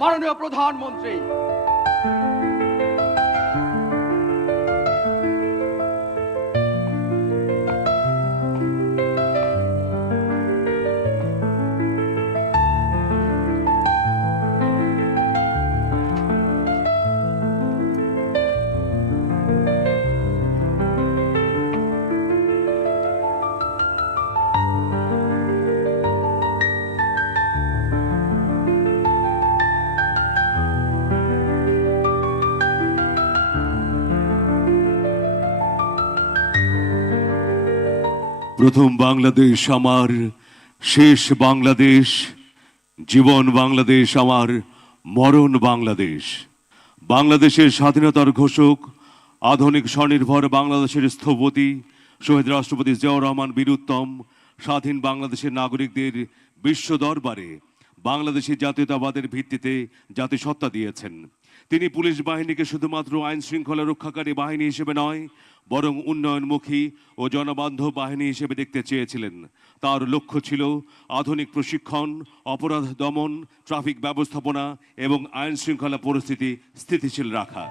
মাননীয় প্রধানমন্ত্রী। প্রথম বাংলাদেশ আমার, শেষ বাংলাদেশ, জীবন বাংলাদেশ আমার, মরণ বাংলাদেশ। বাংলাদেশের স্বাধীনতার ঘোষক, আধুনিক স্বনির্ভর বাংলাদেশের স্থপতি শহীদ রাষ্ট্রপতি জিয়াউর রহমান বীর উত্তম স্বাধীন বাংলাদেশের নাগরিকদের বিশ্ব দরবারে বাংলাদেশি জাতীয়তাবাদের ভিত্তিতে জাতিসত্তা দিয়েছেন। তিনি পুলিশ বাহিনীকে শুধুমাত্র আইন শৃঙ্খলা রক্ষাকারী বাহিনী হিসেবে নয়, বরং উন্নয়নমুখী ও জনবান্ধব বাহিনী হিসেবে দেখতে চেয়েছিলেন। তার লক্ষ্য ছিল আধুনিক প্রশিক্ষণ, অপরাধ দমন, ট্রাফিক ব্যবস্থাপনা এবং আইন শৃঙ্খলা পরিস্থিতি স্থিতিশীল রাখা।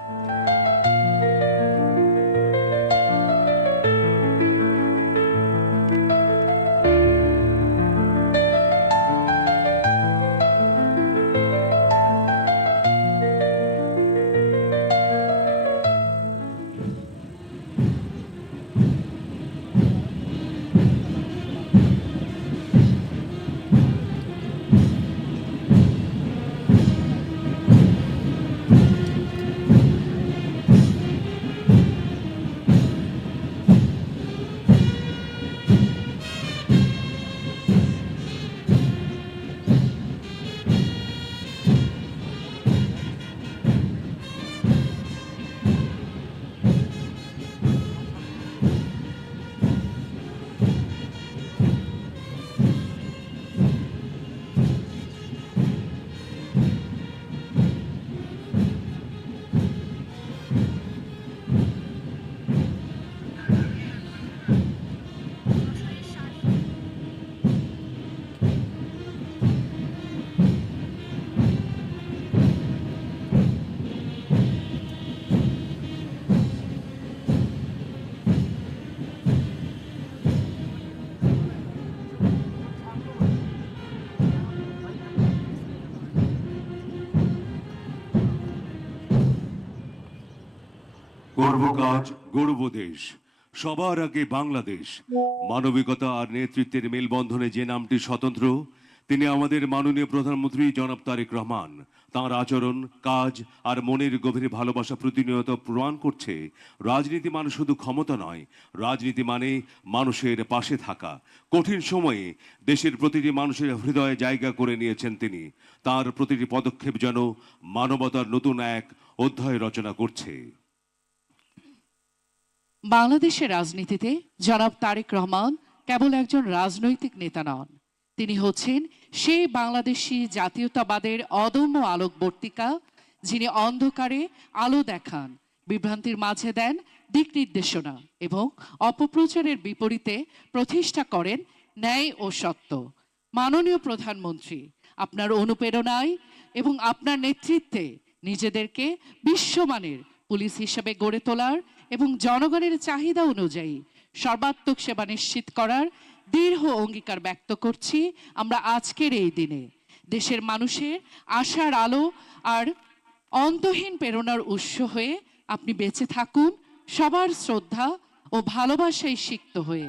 গর্ব কাজ, গর্ব দেশ, সবার আগে বাংলাদেশ। মানবিকতা আর নেতৃত্বের মেলবন্ধনে যে নামটি স্বতন্ত্র, তিনি আমাদের মাননীয় প্রধানমন্ত্রী জনাব তারেক রহমান। তাঁর আচরণ, কাজ আর মনের গভীর ভালোবাসা প্রতিনিয়ত প্রমাণ করছে রাজনীতি মানে শুধু ক্ষমতা নয়, রাজনীতি মানে মানুষের পাশে থাকা। কঠিন সময়ে দেশের প্রতিটি মানুষের হৃদয়ে জায়গা করে নিয়েছেন তিনি। তার প্রতিটি পদক্ষেপ যেন মানবতার নতুন এক অধ্যায় রচনা করছে। বাংলাদেশের রাজনীতিতে জনাব তারেক রহমান কেবল একজন রাজনৈতিক নেতা নন, তিনি হচ্ছেন সেই বাংলাদেশি জাতীয়তাবাদের অদম্য আলোকবর্তিকা, যিনি অন্ধকারে আলো দেখান, বিভ্রান্তির মাঝে দেন দিক নির্দেশনা এবং অপপ্রচারের বিপরীতে প্রতিষ্ঠা করেন ন্যায় ও সত্য। মাননীয় প্রধানমন্ত্রী, আপনার অনুপ্রেরণায় এবং আপনার নেতৃত্বে নিজেদেরকে বিশ্বমানের পুলিশ হিসেবে গড়ে তোলার এবং জনগণের চাহিদা অনুযায়ী সর্বাত্মক সেবা নিশ্চিত করার দৃঢ় অঙ্গীকার ব্যক্ত করছি আমরা আজকের এই দিনে। দেশের মানুষের আশার আলো আর অন্তহীন প্রেরণার উৎস হয়ে আপনি বেঁচে থাকুন, সবার শ্রদ্ধা ও ভালোবাসায় সিক্ত হয়ে।